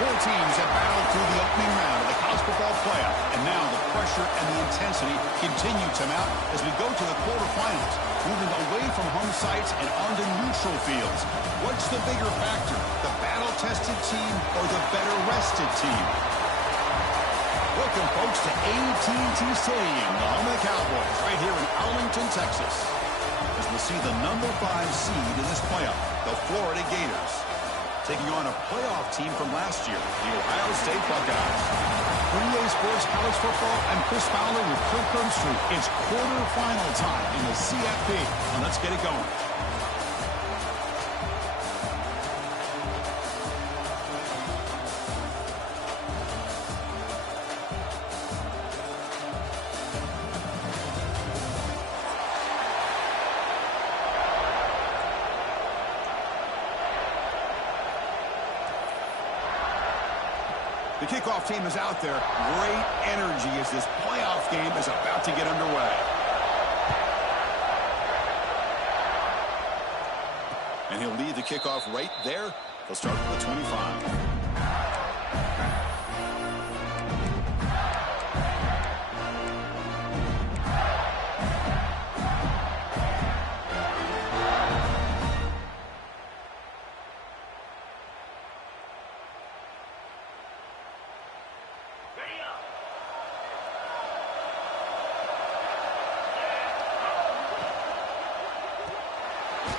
Four teams have battled through the opening round of the college football playoff, and now the pressure and the intensity continue to mount as we go to the quarterfinals, moving away from home sites and onto neutral fields. What's the bigger factor, the battle-tested team or the better-rested team? Welcome, folks, to AT&T Stadium, the home of the Cowboys, right here in Arlington, Texas, as we'll see the number 5 seed in this playoff, the Florida Gators, taking on a playoff team from last year, the Ohio State Buckeyes. For EA Sports College Football, I'm Chris Fowler with Cliff Burnstreet. It's quarterfinal time in the CFP, and let's get it going. The kickoff team is out there. Great energy as this playoff game is about to get underway. And he'll lead the kickoff right there. He'll start with 25.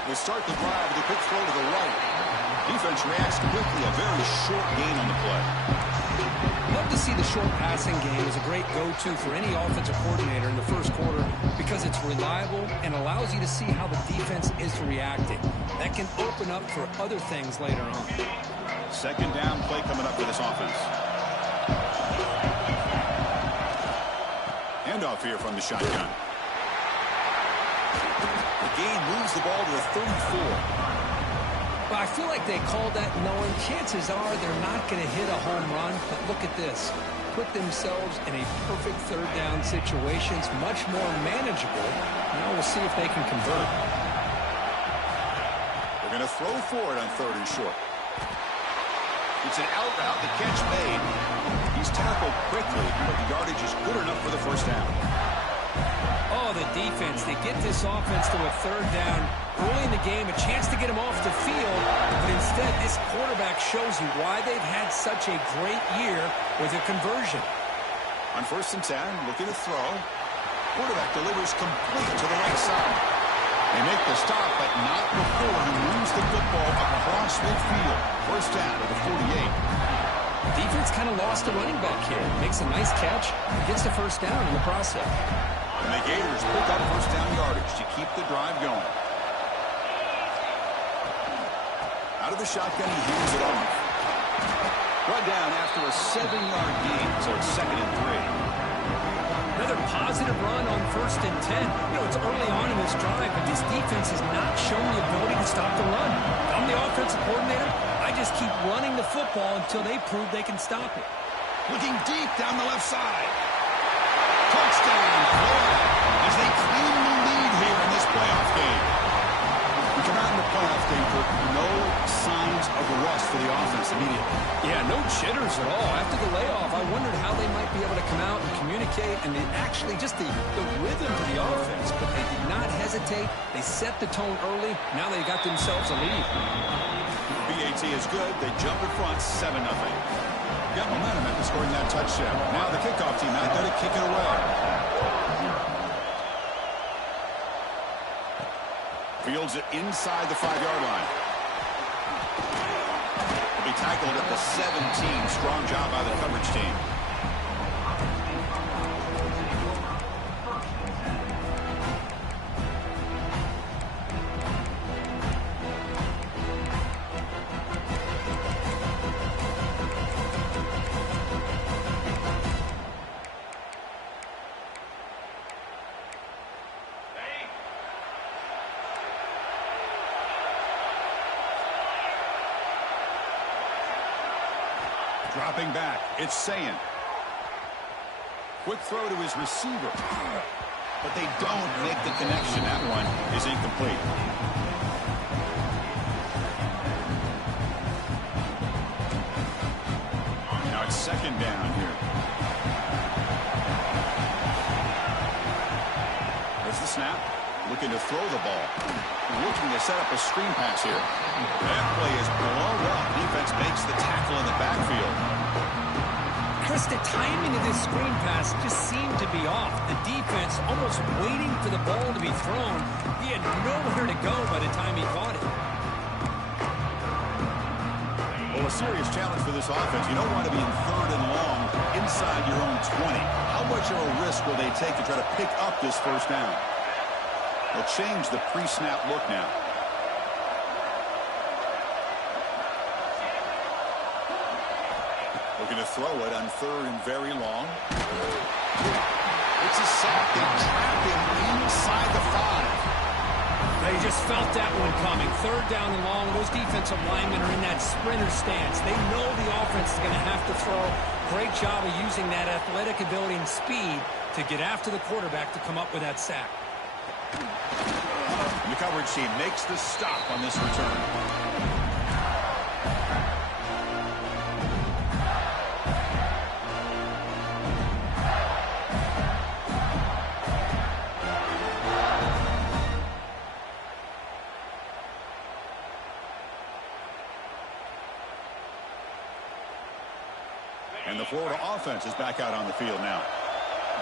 They start the drive with a quick throw to the right. Defense reacts quickly. A very short gain on the play. Love to see the short passing game as a great go-to for any offensive coordinator in the first quarter because it's reliable and allows you to see how the defense is reacting. That can open up for other things later on. Second down play coming up for this offense. Handoff here from the shotgun. The gain moves the ball to the 34. Well, I feel like they called that knowing chances are they're not going to hit a home run. But look at this. Put themselves in a perfect third down situation. It's much more manageable. Now we'll see if they can convert. They're going to throw for it on third and short. It's an out route. The catch made. He's tackled quickly, but the yardage is good enough for the first down. Oh, the defense. They get this offense to a third down early in the game, a chance to get him off the field. But instead, this quarterback shows you why they've had such a great year with a conversion. On 1st and 10, looking to throw. Quarterback delivers complete to the right side. They make the stop, but not before he moves the football across midfield. First down to the 48. Defense kind of lost a running back here. Makes a nice catch and gets the first down in the process. And the Gators pick up first down yardage to keep the drive going. Out of the shotgun, he heaves it off. Brought down after a 7-yard gain, so it's 2nd and 3. Another positive run on 1st and 10. You know, it's early on in this drive, but this defense has not shown the ability to stop the run. If I'm the offensive coordinator, I just keep running the football until they prove they can stop it. Looking deep down the left side. Touchdown, Florida, as they claim the lead here in this playoff game. We come out in the playoff game for no signs of rust for the offense immediately. Yeah, no jitters at all. After the layoff, I wondered how they might be able to come out and communicate, and actually just the rhythm to the offense. But they did not hesitate. They set the tone early. Now they got themselves a lead. BAT is good. They jump in front 7-0. Got momentum after scoring that touchdown. Now the kickoff team out there to kick it away. Fields it inside the 5-yard line. Will be tackled at the 17. Strong job by the coverage team. Dropping back, it's Sayin. Quick throw to his receiver. But they don't make the connection. That one is incomplete. Now it's second down here. There's the snap. Looking to throw the ball. Looking to set up a screen pass here. That play is blown up. Defense makes the tackle in the backfield. Chris, the timing of this screen pass just seemed to be off. The defense almost waiting for the ball to be thrown. He had nowhere to go by the time he caught it. Well, a serious challenge for this offense. You don't want to be in third and long inside your own 20. How much of a risk will they take to try to pick up this first down? They'll change the pre-snap look now. Looking to throw it on third and very long. It's a sack. They trap him inside the 5. They just felt that one coming. Third down and long. Those defensive linemen are in that sprinter stance. They know the offense is going to have to throw. Great job of using that athletic ability and speed to get after the quarterback to come up with that sack. The coverage team makes the stop on this return. And the Florida offense is back out on the field now.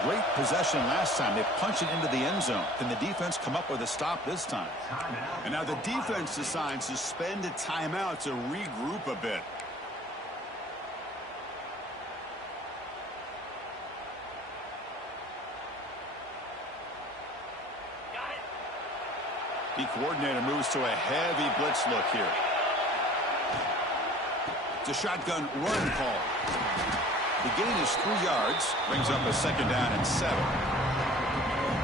Great possession last time. They punched it into the end zone. Can the defense come up with a stop this time? And now the defense decides to spend a timeout to regroup a bit. The coordinator moves to a heavy blitz look here. It's a shotgun run call. The gain is 3 yards, brings up a second down and 7.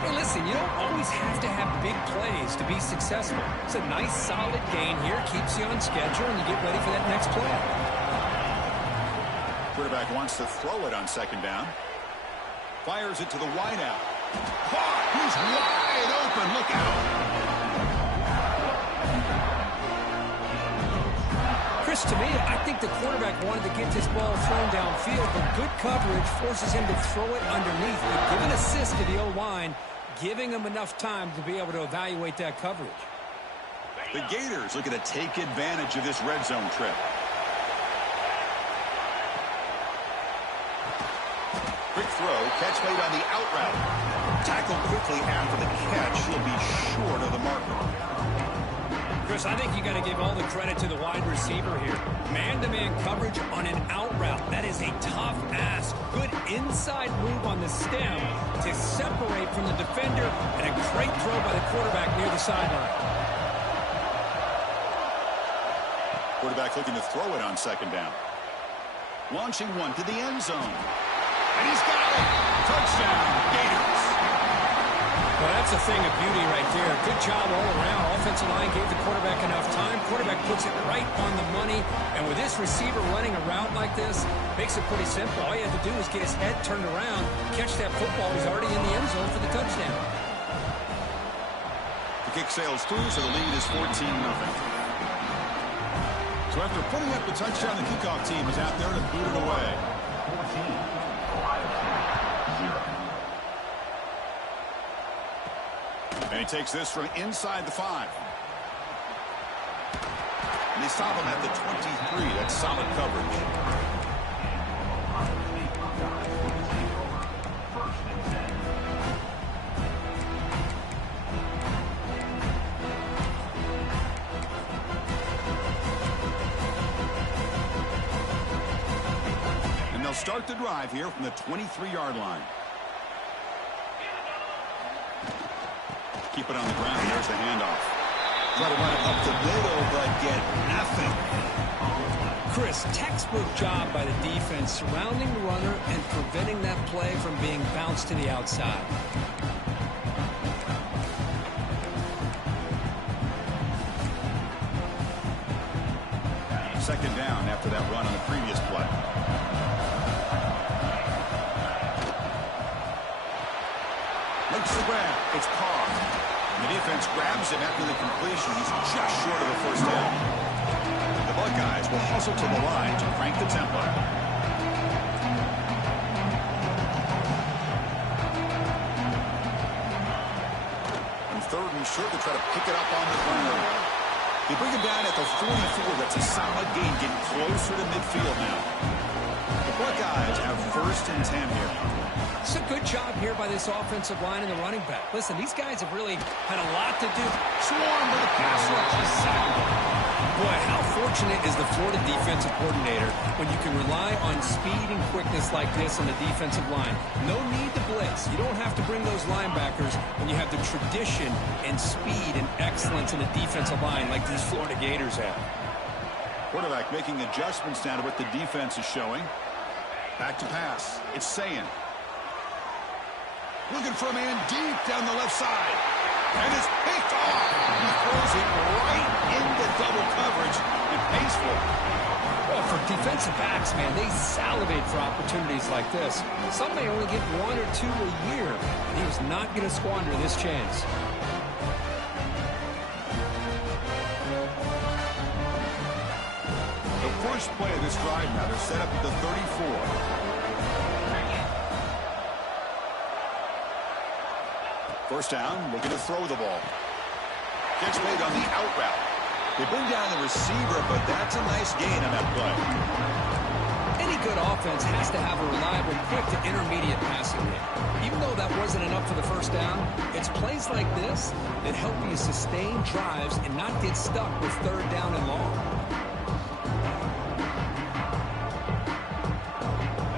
Hey, listen, you don't always have to have big plays to be successful. It's a nice, solid gain here, keeps you on schedule, and you get ready for that next play. Quarterback wants to throw it on second down. Fires it to the wideout. He's wide open. Look out. Chris, to me, I think the quarterback wanted to get this ball thrown downfield, but good coverage forces him to throw it underneath. But give an assist to the O-line, giving him enough time to be able to evaluate that coverage. The Gators looking to take advantage of this red zone trip. Quick throw, catch made on the out route. Tackled quickly after the catch. He'll be short of the marker. Chris, I think you got to give all the credit to the wide receiver here. Man-to-man coverage on an out route. That is a tough ask. Good inside move on the stem to separate from the defender, and a great throw by the quarterback near the sideline. Quarterback looking to throw it on second down. Launching one to the end zone. And he's got it. Touchdown, Gators. Well, that's a thing of beauty right there. Good job all around. Offensive line gave the quarterback enough time. Quarterback puts it right on the money. And with this receiver running a route like this, makes it pretty simple. All you have to do is get his head turned around, catch that football. He's already in the end zone for the touchdown. The kick sails through, so the lead is 14-0. So after putting up the touchdown, the kickoff team is out there to boot it away. takes this from inside the 5. And they stop him at the 23. That's solid coverage. And they'll start the drive here from the 23-yard line. Keep it on the ground. There's the handoff. Try to run it up the middle, but get nothing. Chris, textbook job by the defense surrounding the runner and preventing that play from being bounced to the outside. Second down after that run on the previous play. Makes the grab. It's Carr. The defense grabs him after the completion. He's just short of the first down. The Buckeyes will hustle to the line to crank the tempo. And third and short to try to pick it up on the ground. They bring him down at the 44. That's a solid gain, getting closer to midfield now. The Buckeyes have first and 10 here. It's a good job here by this offensive line and the running back. Listen, these guys have really had a lot to do. Swarm with a pass rush is sacked. Boy, how fortunate is the Florida defensive coordinator when you can rely on speed and quickness like this on the defensive line. No need to blitz. You don't have to bring those linebackers when you have the tradition and speed and excellence in the defensive line like these Florida Gators have. Quarterback making adjustments now to what the defense is showing. Back to pass. It's Sayin. Looking for a man deep down the left side. And it's picked off. He throws it right into double coverage and pays for it. Well, for defensive backs, man, they salivate for opportunities like this. Some may only get 1 or 2 a year, and he was not going to squander this chance. The first play of this drive now, they're set up at the 34. First down, looking to throw the ball. Gets made on the out route. They bring down the receiver, but that's a nice gain on that play. Any good offense has to have a reliable, quick to intermediate passing game. Even though that wasn't enough for the first down, it's plays like this that help you sustain drives and not get stuck with third down and long.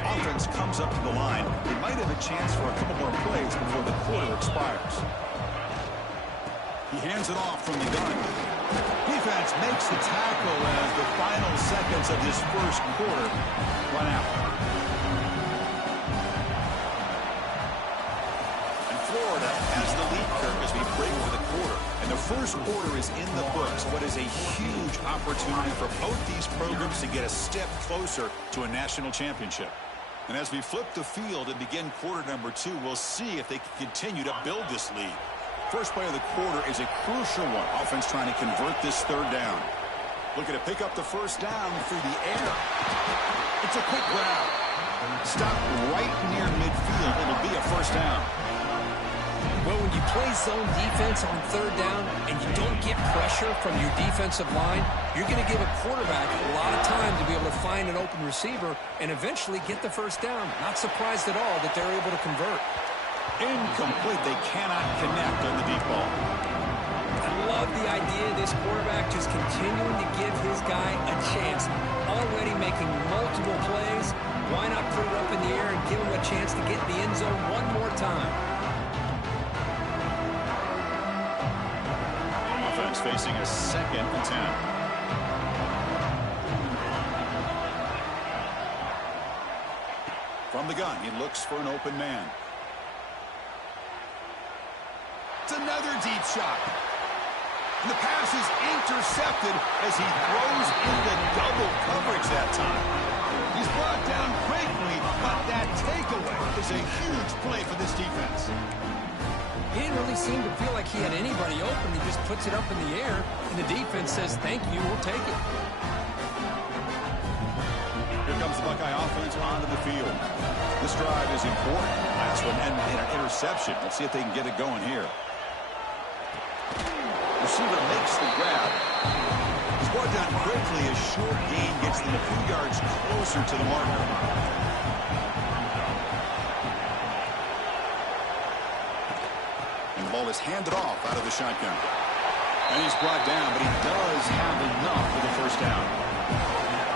Offense comes up to the line. They might have a chance for a couple more plays before the quarter expires. He hands it off from the gun. Defense makes the tackle as the final seconds of this first quarter run out. And Florida has the lead curve as we break for the quarter. And the first quarter is in the books. What is a huge opportunity for both these programs to get a step closer to a national championship. And as we flip the field and begin quarter number 2, we'll see if they can continue to build this lead. First play of the quarter is a crucial one. Offense trying to convert this third down. Looking to pick up the first down through the air. It's a quick grab. Stop right near midfield. It'll be a first down. Well, when you play zone defense on third down and you don't get pressure from your defensive line, you're going to give a quarterback a lot of time to be able to find an open receiver and eventually get the first down. Not surprised at all that they're able to convert. Incomplete. They cannot connect on the deep ball. I love the idea of this quarterback just continuing to give his guy a chance. Already making multiple plays. Why not put it up in the air and give him a chance to get in the end zone one more time? Offense facing a 2nd and 10. From the gun, he looks for an open man. It's another deep shot. And the pass is intercepted as he throws into double coverage that time. He's brought down quickly, but that takeaway is a huge play for this defense. He didn't really seem to feel like he had anybody open. He just puts it up in the air, and the defense says, thank you, we'll take it. Here comes the Buckeye offense onto the field. This drive is important. Last one ended in an interception. Let's see if they can get it going here. receiver makes the grab. He's brought down quickly. A short gain gets them a few yards closer to the marker. And the ball is handed off out of the shotgun. And he's brought down, but he does have enough for the first down.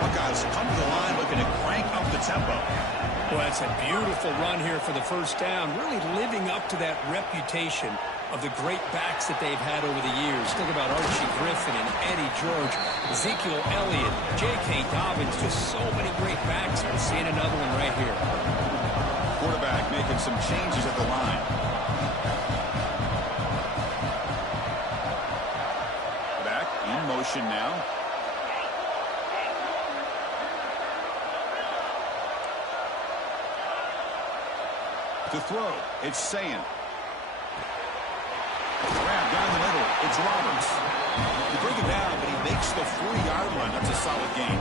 Buckeyes come to the line looking to crank up the tempo. Well, that's a beautiful run here for the first down, really living up to that reputation of the great backs that they've had over the years. Think about Archie Griffin and Eddie George, Ezekiel Elliott, J.K. Dobbins, just so many great backs. We're seeing another one right here. Quarterback making some changes at the line. Back in motion now. To throw, it's Sayin. Grab down the middle, it's Roberts. They bring him down, but he makes the 40-yard line. That's a solid gain.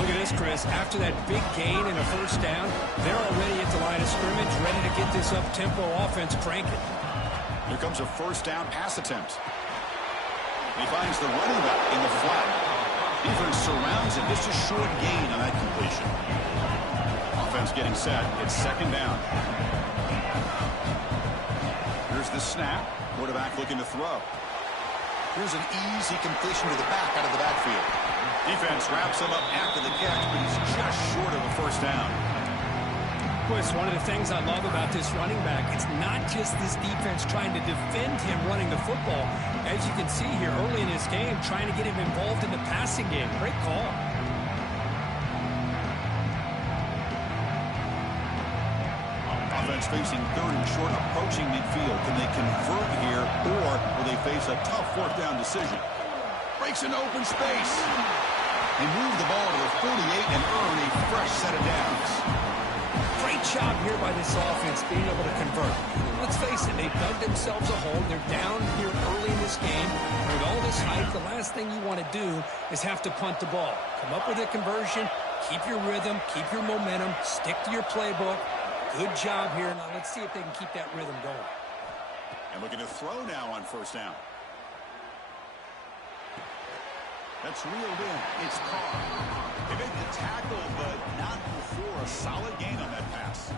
Look at this, Chris. After that big gain and a first down, they're already at the line of scrimmage, ready to get this up-tempo offense cranking. Here comes a first down pass attempt. He finds the running back in the flat. Defense surrounds him. Just a short gain on that completion. Offense getting set. It's second down. Here's the snap. Quarterback looking to throw. Here's an easy completion to the back out of the backfield. Defense wraps him up after the catch, but he's just short of a first down. Boy, it's one of the things I love about this running back. It's not just this defense trying to defend him running the football. As you can see here early in this game, trying to get him involved in the passing game. Great call. Offense facing third and short, approaching midfield. Can they convert here, or will they face a tough fourth down decision? Breaks an open space. They move the ball to the 48 and earn a fresh set of downs. Great job here by this offense being able to convert. Let's face it, they've dug themselves a hole. They're down here early in this game. With all this hype, the last thing you want to do is have to punt the ball. Come up with a conversion, keep your rhythm, keep your momentum, stick to your playbook. Good job here. Now let's see if they can keep that rhythm going. And looking to throw now on first down. That's reeled in. It's Carr. They made the tackle, but not before a solid gain on that pass.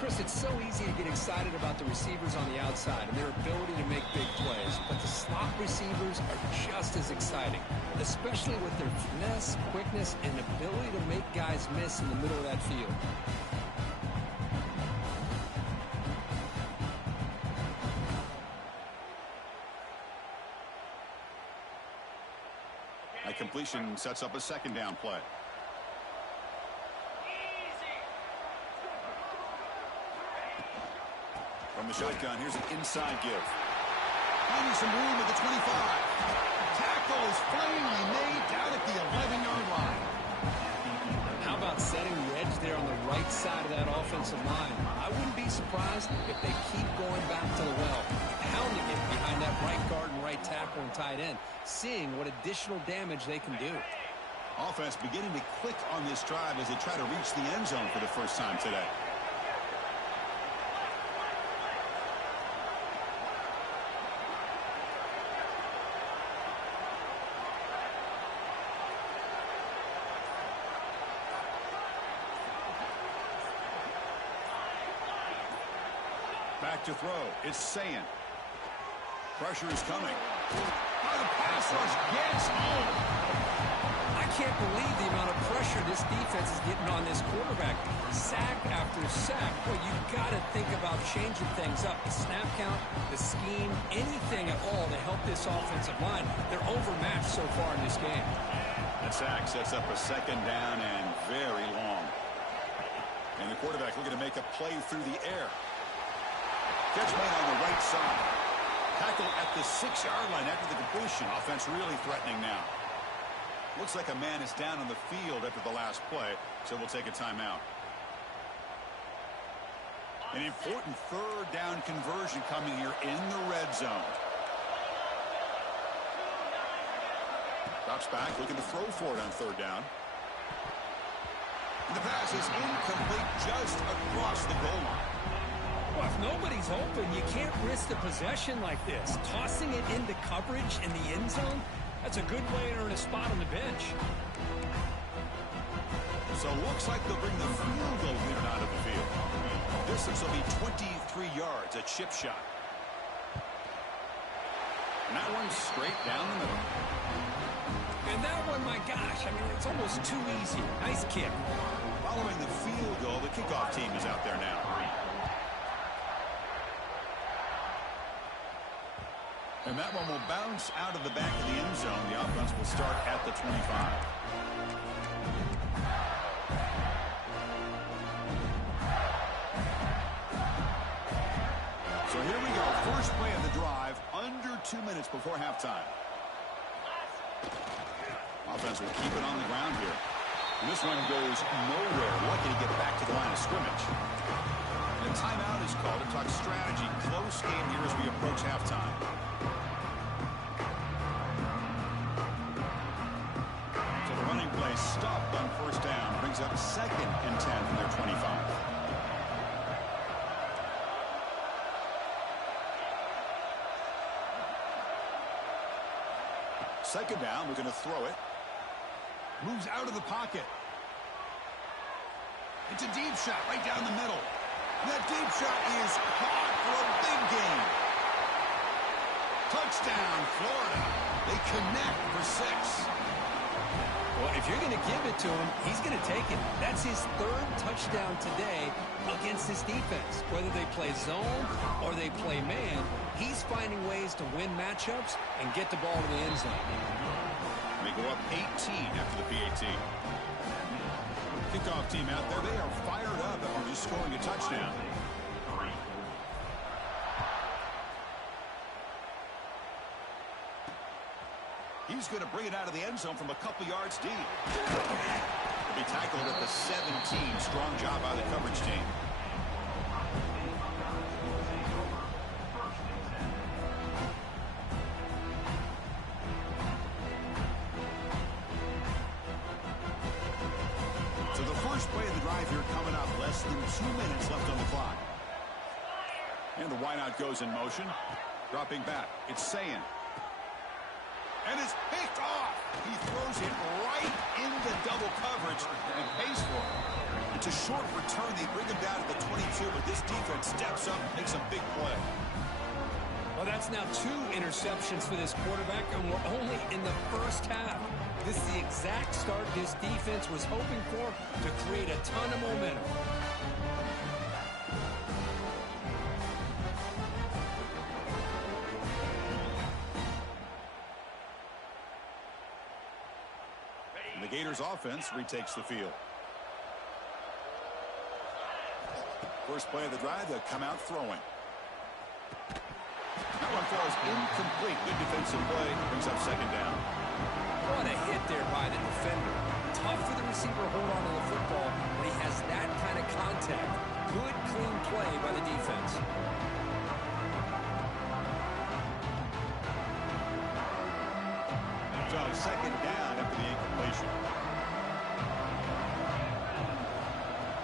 Chris, it's so easy to get excited about the receivers on the outside and their ability to make big plays. But the slot receivers are just as exciting, especially with their finesse, quickness, and ability to make guys miss in the middle of that field. That completion sets up a second down play. From the shotgun, here's an inside give. Finding some room at the 25. Tackle is finally made down at the 11-yard line. How about setting the edge there on the right side of that offensive line? I wouldn't be surprised if they keep going back to the well, pounding it behind that right guard and right tackle and tight end, seeing what additional damage they can do. Offense beginning to click on this drive as they try to reach the end zone for the first time today. Back to throw. It's Sayin. Pressure is coming. Oh, the pass rush gets home. I can't believe the amount of pressure this defense is getting on this quarterback. Sack after sack. Boy, you've got to think about changing things up. The snap count, the scheme, anything at all to help this offensive line. They're overmatched so far in this game. That sack sets up a second down and very long. And the quarterback looking to make a play through the air. Catch made on the right side. Tackle at the 6-yard line after the completion. Offense really threatening now. Looks like a man is down on the field after the last play, so we'll take a timeout. An important third down conversion coming here in the red zone. Drops back, looking to throw for it on third down. And the pass is incomplete just across the goal line. Well, if nobody's open, you can't risk the possession like this. Tossing it into coverage in the end zone, that's a good way to earn a spot on the bench. So it looks like they'll bring the field goal unit out of the field. Distance will be 23 yards, a chip shot. And that one's straight down the middle. And that one, my gosh, I mean, it's almost too easy. Nice kick. Following the field goal, the kickoff team is out there now. And that one will bounce out of the back of the end zone. The offense will start at the 25. So here we go. First play of the drive, under 2 minutes before halftime. Offense will keep it on the ground here. And this one goes nowhere. Lucky to get back to the line of scrimmage. And a timeout is called to talk strategy. Close game here as we approach halftime. So the running play stopped on first down. Brings up 2nd and 10 from their 25. Second down, we're going to throw it. Moves out of the pocket. It's a deep shot right down the middle. And that deep shot is caught for a big gain. Touchdown, Florida. They connect for 6. Well, if you're going to give it to him, he's going to take it. That's his 3rd touchdown today against this defense. Whether they play zone or they play man, he's finding ways to win matchups and get the ball to the end zone. They go up 18 after the PAT. Kickoff team out there, they are fired up after just scoring a touchdown. He's going to bring it out of the end zone from a couple yards deep. He'll be tackled at the 17. Strong job by the coverage team. So the first play of the drive here coming up. Less than 2 minutes left on the clock. And the wideout goes in motion. Dropping back. It's Sayin. And it's picked off. He throws it right into double coverage and pays for it. It's a short return. They bring him down to the 22, but this defense steps up and makes a big play. Well, that's now 2 interceptions for this quarterback, and we're only in the first half. This is the exact start this defense was hoping for to create a ton of momentum. The Gators offense retakes the field. First play of the drive, they'll come out throwing. That one falls incomplete. Good defensive play. Brings up 2nd down. What a hit there by the defender. Tough for the receiver to hold on to the football when he has that kind of contact. Good, clean play by the defense. So 2nd down after the incompletion.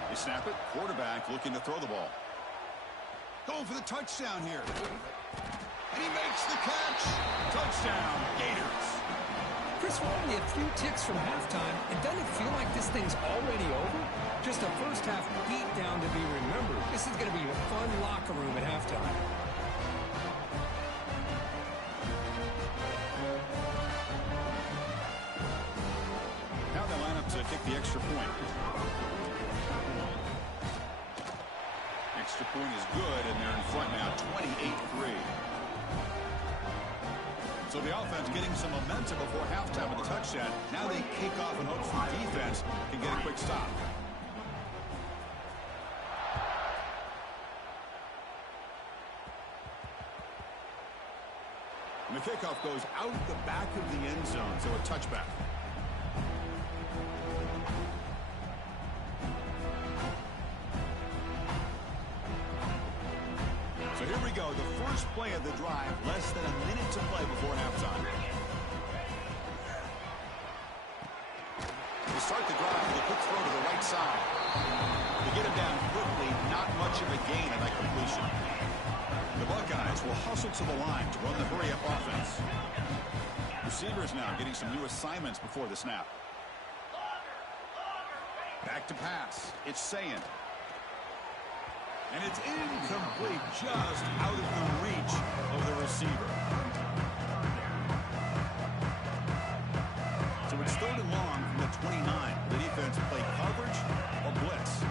They snap it. Quarterback looking to throw the ball. Going for the touchdown here. And he makes the catch. Touchdown, Gators. Chris, we're only a few ticks from halftime. It doesn't feel like this thing's already over. Just a first half beatdown to be remembered. This is going to be a fun locker room at halftime. Now they line up to kick the extra point. Extra point is good, and they're in front now, 28-3. So the offense getting some momentum before halftime with the touchdown. Now they kick off and hope for defense can get a quick stop. And the kickoff goes out the back of the end zone, so a touchback. So here we go, the first play of the drive, less than a minute to play before halftime. To start the drive with a quick throw to the right side. To get him down quickly, not much much of a gain on that completion. The Buckeyes will hustle to the line to run the hurry-up offense. Receivers now getting some new assignments before the snap. Back to pass. It's Sayin. And it's incomplete, just out of the reach of the receiver. So it's 3rd and long from the 29. The defense play coverage or blitz.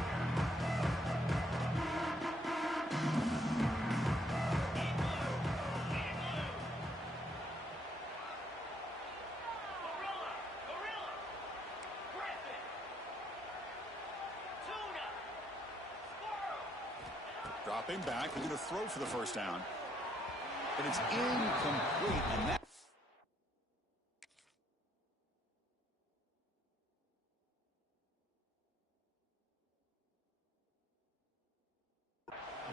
Dropping back, we're going to throw for the first down. And it's incomplete, and that...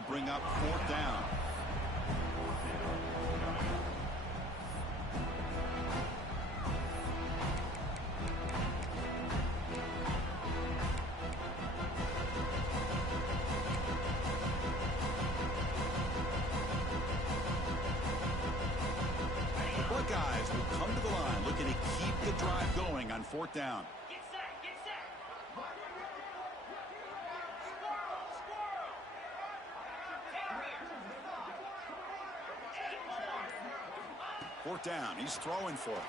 bring up 4th down. Buckeyes will come to the line looking to keep the drive going on 4th down. Get set, get set. Fourth down, he's throwing for it.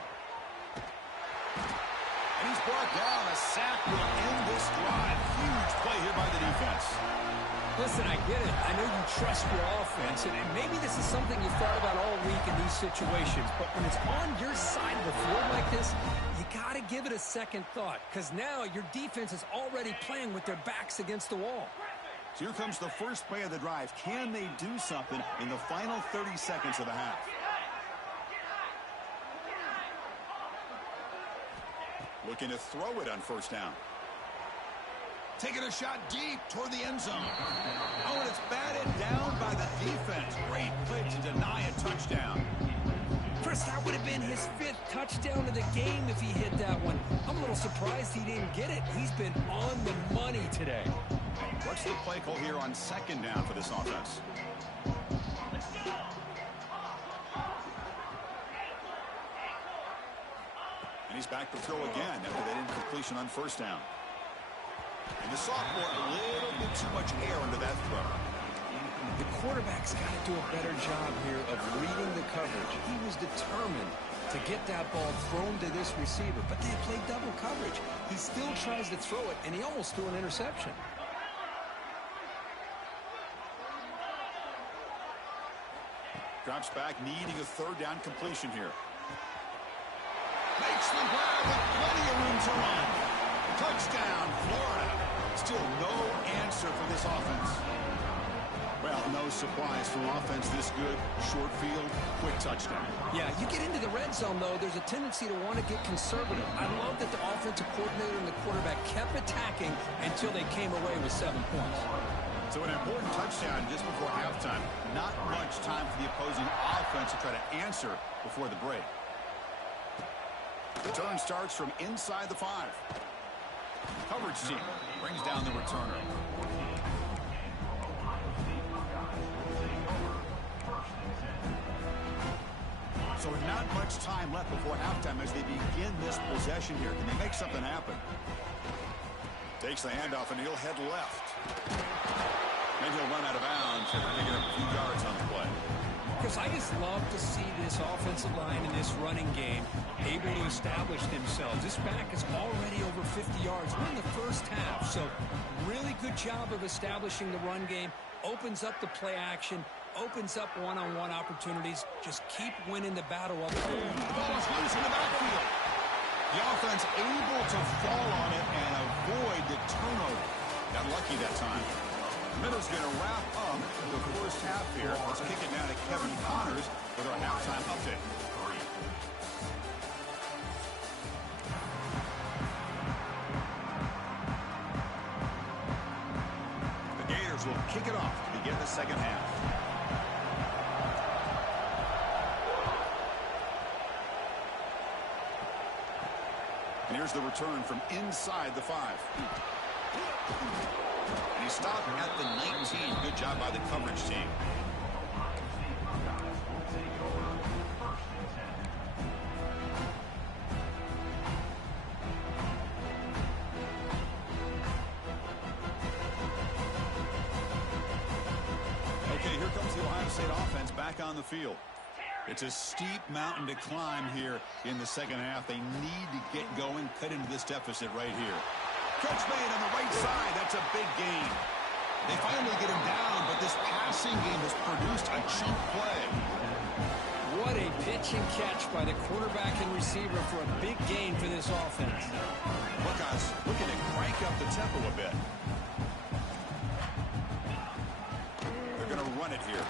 And he's brought down. A sack will end this drive. Huge play here by the defense. Listen, I get it. I know you trust your offense, and maybe this is something you've thought about all week in these situations, but when it's on your side of the field like this, you got to give it a second thought, because now your defense is already playing with their backs against the wall. So here comes the first play of the drive. Can they do something in the final 30 seconds of the half? Looking to throw it on 1st down. Taking a shot deep toward the end zone. Oh, and it's batted down by the defense. Great play to deny a touchdown. Chris, that would have been his 5th touchdown of the game if he hit that one. I'm a little surprised he didn't get it. He's been on the money today. What's the play call here on 2nd down for this offense? And he's back to throw again after that incompletion on 1st down. And the sophomore, a little bit too much air under that throw. The quarterback's got to do a better job here of reading the coverage. He was determined to get that ball thrown to this receiver, but they played double coverage. He still tries to throw it, and he almost threw an interception. Drops back, needing a 3rd down completion here. Makes the grab with plenty of room to run. Touchdown, Florida. Still no answer for this offense. Well, no surprise from offense this good. Short field, quick touchdown. Yeah, you get into the red zone, though, there's a tendency to want to get conservative. I love that the offensive coordinator and the quarterback kept attacking until they came away with 7 points. So an important touchdown just before halftime. Not much time for the opposing offense to try to answer before the break. Return starts from inside the 5. Coverage team brings down the returner. So not much time left before halftime as they begin this possession here. Can they make something happen? Takes the handoff and he'll head left. And he'll run out of bounds and they get a few yards on the play. Because I just love to see this offensive line in this running game able to establish themselves. This back is already over 50 yards. We're in the first half, so really good job of establishing the run game. Opens up the play action, opens up one-on-one opportunities. Just keep winning the battle up. Ball is loose in the backfield. The offense able to fall on it and avoid the turnover. Got lucky that time. Middle's going to wrap up the first half here. Let's kick it now to Kevin Connors with our halftime update. The Gators will kick it off to begin the second half. And here's the return from inside the 5. And He stopped at the 19. Good job by the coverage team. Okay, here comes the Ohio State offense back on the field. It's a steep mountain to climb here in the second half. They need to get going, cut into this deficit right here. Catch made on the right side. That's a big gain. They finally get him down, but this passing game has produced a chunk play. What a pitch and catch by the quarterback and receiver for a big gain for this offense. Buckeyes looking to crank up the tempo a bit. They're going to run it here.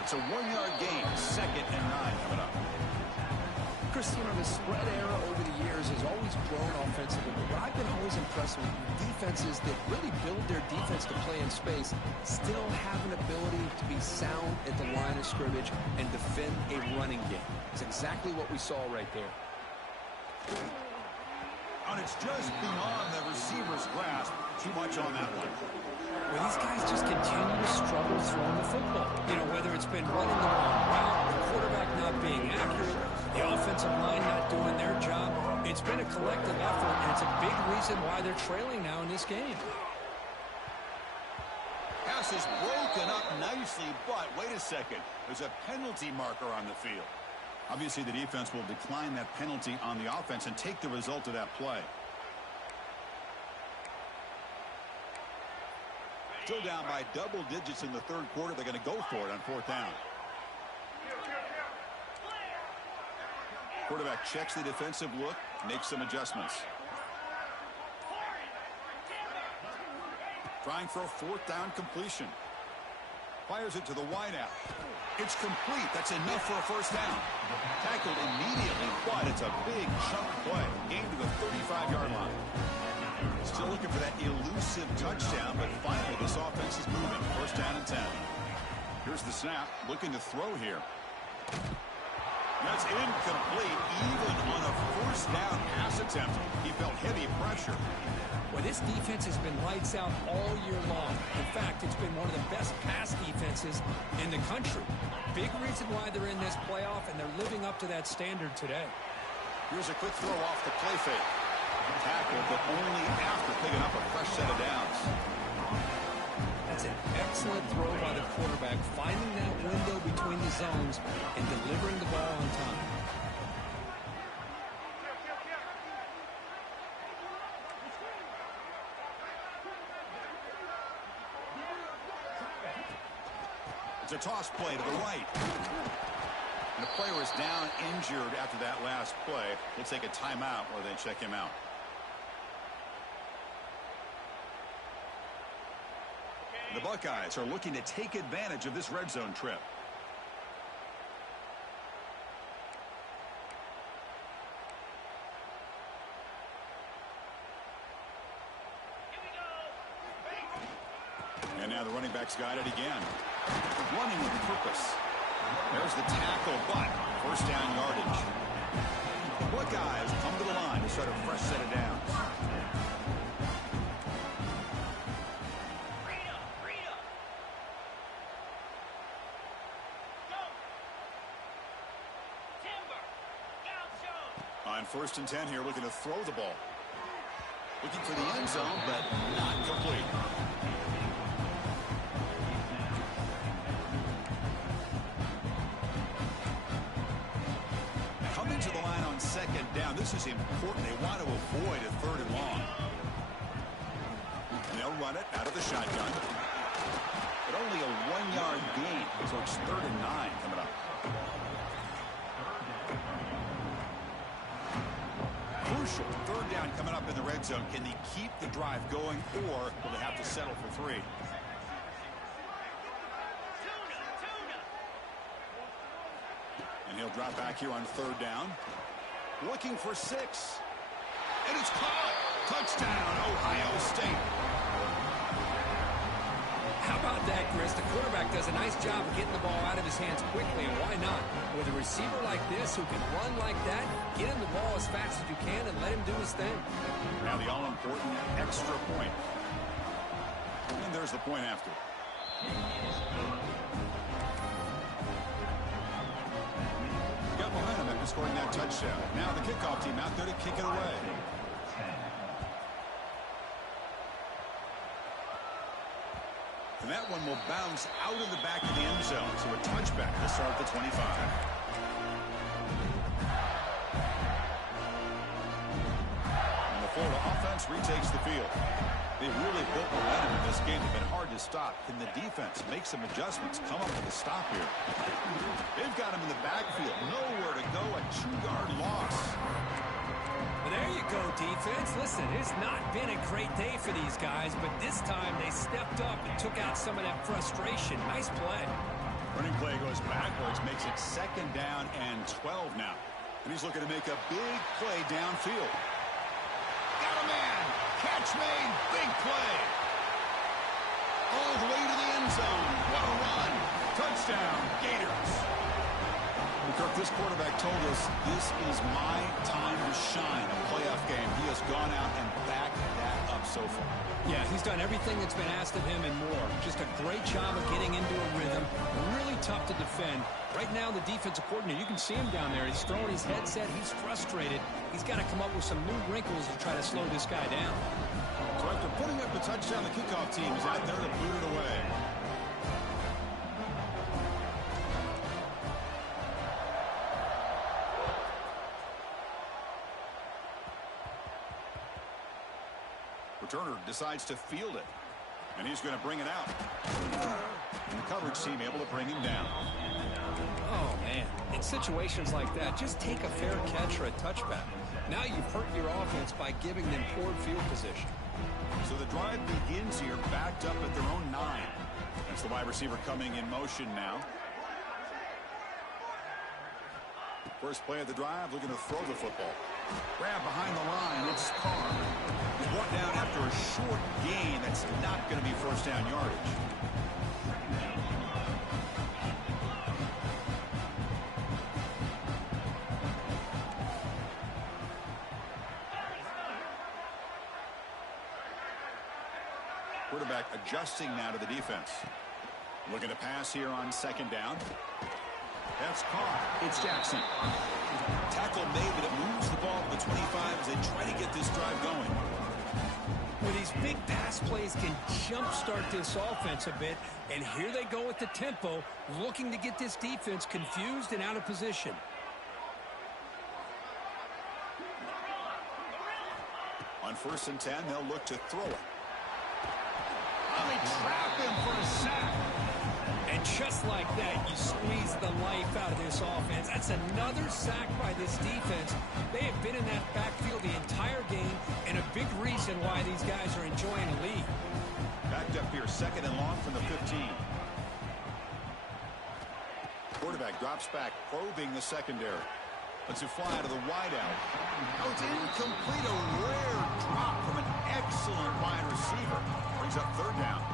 It's a 1-yard gain, 2nd and 9 coming up. Chris, you know, the spread era over the years has always grown offensively, but what I've been always impressed with defenses that really build their defense to play in space still have an ability to be sound at the line of scrimmage and defend a running game. It's exactly what we saw right there. And it's just beyond the receiver's grasp. Too much on that one. Well, these guys just continue to struggle throwing the football. You know, whether it's been running the wrong route, the quarterback not being accurate, the offensive line not doing their job. It's been a collective effort, and it's a big reason why they're trailing now in this game. Pass is broken up nicely, but wait a second. There's a penalty marker on the field. Obviously, the defense will decline that penalty on the offense and take the result of that play. Still down by double digits in the third quarter. They're going to go for it on 4th down. Quarterback checks the defensive look, makes some adjustments. Trying for a 4th down completion. Fires it to the wideout. It's complete. That's enough for a 1st down. Tackled immediately, but it's a big chunk play. Gain to the 35-yard line. Still looking for that elusive touchdown, but finally this offense is moving. 1st down and 10. Here's the snap. Looking to throw here. That's incomplete. Even on a 1st down pass attempt, he felt heavy pressure. Well, this defense has been lights out all year long. In fact, it's been one of the best pass defenses in the country. Big reason why they're in this playoff, and they're living up to that standard today. Here's a quick throw off the play fake. Tackle, but only after picking up a fresh set of downs. That's an excellent throw by the quarterback, finding that window between the zones and delivering the ball on time. It's a toss play to the right. And the player is down injured after that last play. They'll take a timeout while they check him out. The Buckeyes are looking to take advantage of this red zone trip. And now the running back's got it again. Running with purpose. There's the tackle, but 1st down yardage. The Buckeyes come to the line to start a fresh set of downs. On 1st and 10 here, looking to throw the ball. Looking for the end zone, but not complete. Coming to the line on 2nd down. This is important. They want to avoid a 3rd and long. They'll run it out of the shotgun. But only a 1-yard gain, so it's 3rd and 9 coming up. Crucial 3rd down coming up in the red zone. Can they keep the drive going, or will they have to settle for 3? And he'll drop back here on 3rd down. Looking for 6. And it's caught. Touchdown, Ohio State. How about that, Chris? The quarterback does a nice job of getting the ball out of his hands quickly, and why not? With a receiver like this who can run like that, get him the ball as fast as you can and let him do his thing. Now the all-important extra point. And scores the point after. Got behind him after scoring that touchdown. Now the kickoff team out there to kick it away. And that one will bounce out of the back of the end zone. So a touchback to start the 25. And the Florida offense retakes the field. They've really built momentum in this game. They've been hard to stop. Can the defense make some adjustments, come up with a stop here? They've got him in the backfield. Nowhere to go. A 2-yard loss. Well, there you go, defense. Listen, it's not been a great day for these guys, but this time they stepped up and took out some of that frustration. Nice play. Running play goes backwards, makes it 2nd down and 12 now. And he's looking to make a big play downfield. Got a man. Catch made. Big play. All the way to the end zone. What a run. Touchdown, Gators. Kirk, this quarterback told us this is my time to shine. A playoff game. He has gone out and backed that up so far. Yeah, he's done everything that's been asked of him and more. Just a great job of getting into a rhythm. Really tough to defend. Right now, the defensive coordinator, you can see him down there. He's throwing his headset. He's frustrated. He's got to come up with some new wrinkles to try to slow this guy down. So after putting up the touchdown, the kickoff team is out there to boot it away. Returner decides to field it. And he's going to bring it out. And the coverage team able to bring him down. Oh, man. In situations like that, just take a fair catch or a touchback. Now you've hurt your offense by giving them poor field position. So the drive begins here, backed up at their own 9. That's the wide receiver coming in motion now. First play of the drive, looking to throw the football. Grab behind the line, it's Carr. He's brought down after a short gain. That's not going to be first down yardage. Quarterback adjusting now to the defense. Looking to pass here on 2nd down. That's Carr. It's Jackson. Tackle made, but it moves the ball to the 25 as they try to get this drive going. Well, these big pass plays can jumpstart this offense a bit, and here they go with the tempo, looking to get this defense confused and out of position. On 1st and 10, they'll look to throw it. Oh, they trap him for a sack. And just like that, you squeeze the life out of this offense. That's another sack by this defense. They have been in that backfield the entire game, and a big reason why these guys are enjoying the lead. Backed up here, 2nd and long from the 15. Quarterback drops back, probing the secondary. Lets it fly to the wideout. Oh, it's incomplete. A rare drop from an excellent wide receiver. Brings up 3rd down.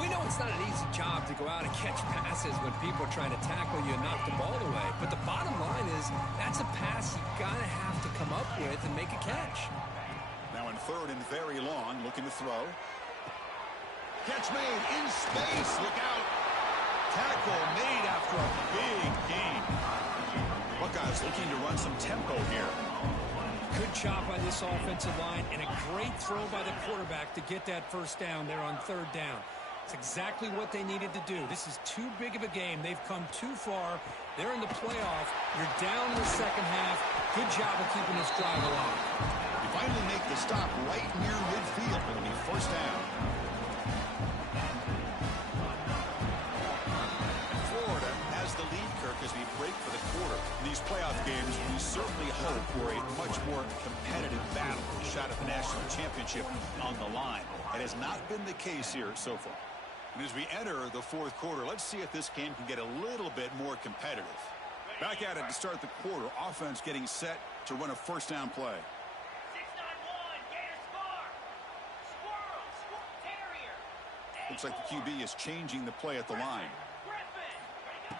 We know it's not an easy job to go out and catch passes when people are trying to tackle you and knock the ball away. But the bottom line is that's a pass you got to have to come up with and make a catch. Now in 3rd and very long, looking to throw. Catch made in space. Look out. Tackle made after a big gain. Buckeyes looking to run some tempo here. Good job by this offensive line and a great throw by the quarterback to get that first down there on 3rd down. It's exactly what they needed to do. This is too big of a game. They've come too far. They're in the playoff. You're down in the 2nd half. Good job of keeping this drive alive. You finally make the stop right near midfield. It'll be 1st down. Florida has the lead, Kirk, as we break for the quarter. In these playoff games, we certainly hope for a much more competitive battle. A shot at the national championship on the line. It has not been the case here so far. And as we enter the 4th quarter, let's see if this game can get a little bit more competitive. Back at it to start the quarter. Offense getting set to run a 1st down play. 6-9-1, Gator score. Squirrel Terrier. Looks like the QB is changing the play at the line.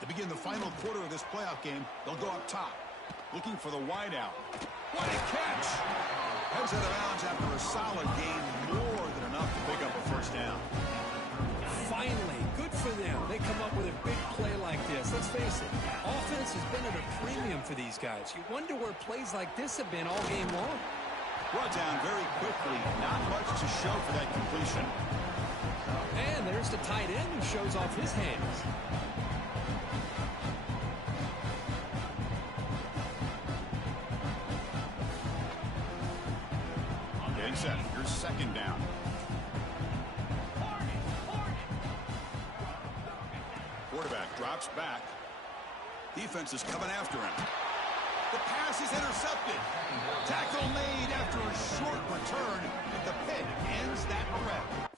To begin the final quarter of this playoff game, they'll go up top, looking for the wideout. What a catch! Heads out of bounds after a solid gain, more than enough to pick up a 1st down. Listen, offense has been at a premium for these guys. You wonder where plays like this have been all game long. Brought down very quickly. Not much to show for that completion. And there's the tight end who shows off his hands. Getting set. Here's second down. Quarterback drops back. Defense is coming after him. The pass is intercepted. Tackle made after a short return, but the pick ends that arrest.